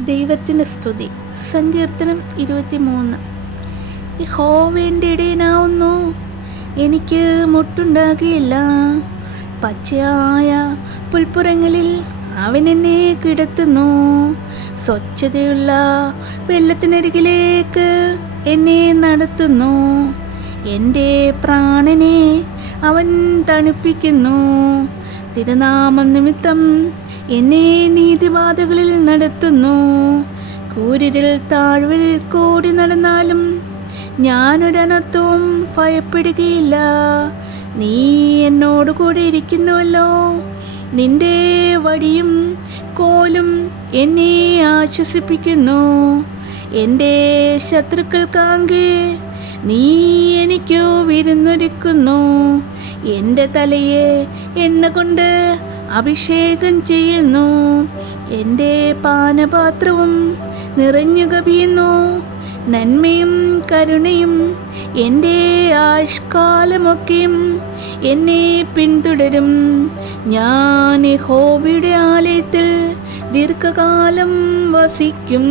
ദൈവത്തിന്റെ സ്തുതി. സങ്കീർത്തനം ഇരുപത്തിമൂന്ന്. ഹോവേന്റെ ഇടയനാവുന്നു. എനിക്ക് മുട്ടുണ്ടാകില്ല. പച്ചയായ പുൽപ്പുറങ്ങളിൽ അവൻ എന്നെ കിടത്തുന്നു. സ്വച്ഛതയുള്ള വെള്ളത്തിനരികിലേക്ക് എന്നെ നടത്തുന്നു. എന്റെ പ്രാണനെ അവൻ തണുപ്പിക്കുന്നു. തിരുനാമം നിമിത്തം എന്നെ നീതിപാതകളിൽ നടത്തുന്നു. കൂരിരിൽ താഴ്വരിൽ കൂടി നടന്നാലും ഞാനൊരനർത്ഥവും ഭയപ്പെടുകയില്ല. നീ എന്നോട് കൂടെ ഇരിക്കുന്നുവല്ലോ. നിന്റെ വടിയും കോലും എന്നെ ആശ്വസിപ്പിക്കുന്നു. എന്റെ ശത്രുക്കൾക്കാങ്കെ നീ എനിക്കു വിരുന്നൊരുക്കുന്നു. എന്റെ തലയെ എണ്ണ കൊണ്ട് അഭിഷേകം ചെയ്യുന്നു. എന്റെ പാനപാത്രവും നിറഞ്ഞു കവിയുന്നു. നന്മയും കരുണയും എന്റെ ആഷ്കാലമൊക്കെയും എന്നെ പിന്തുടരും. ഞാൻ ഹോബിയുടെ ആലയത്തിൽ ദീർഘകാലം വസിക്കും.